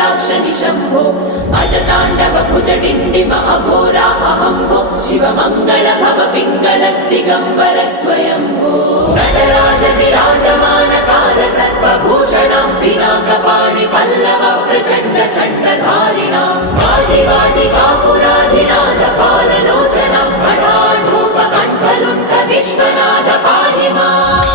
विकलाक्षनि शम्भो अजताण्डव भुजडिण्डिम अघोरा अहम्भो शिवमङ्गल भव पिङ्गल दिगम्बर स्वयम्भो नटराज विराजमान काल सर्वभूषणां पिनाकपाणि पल्लव प्रचण्ड चण्डधारिणां वाटि वाटि कापुराधिनाथ पाललोचनं हठाढूपकण्ठलुण्ठ विश्वनाथ पाहि माम्।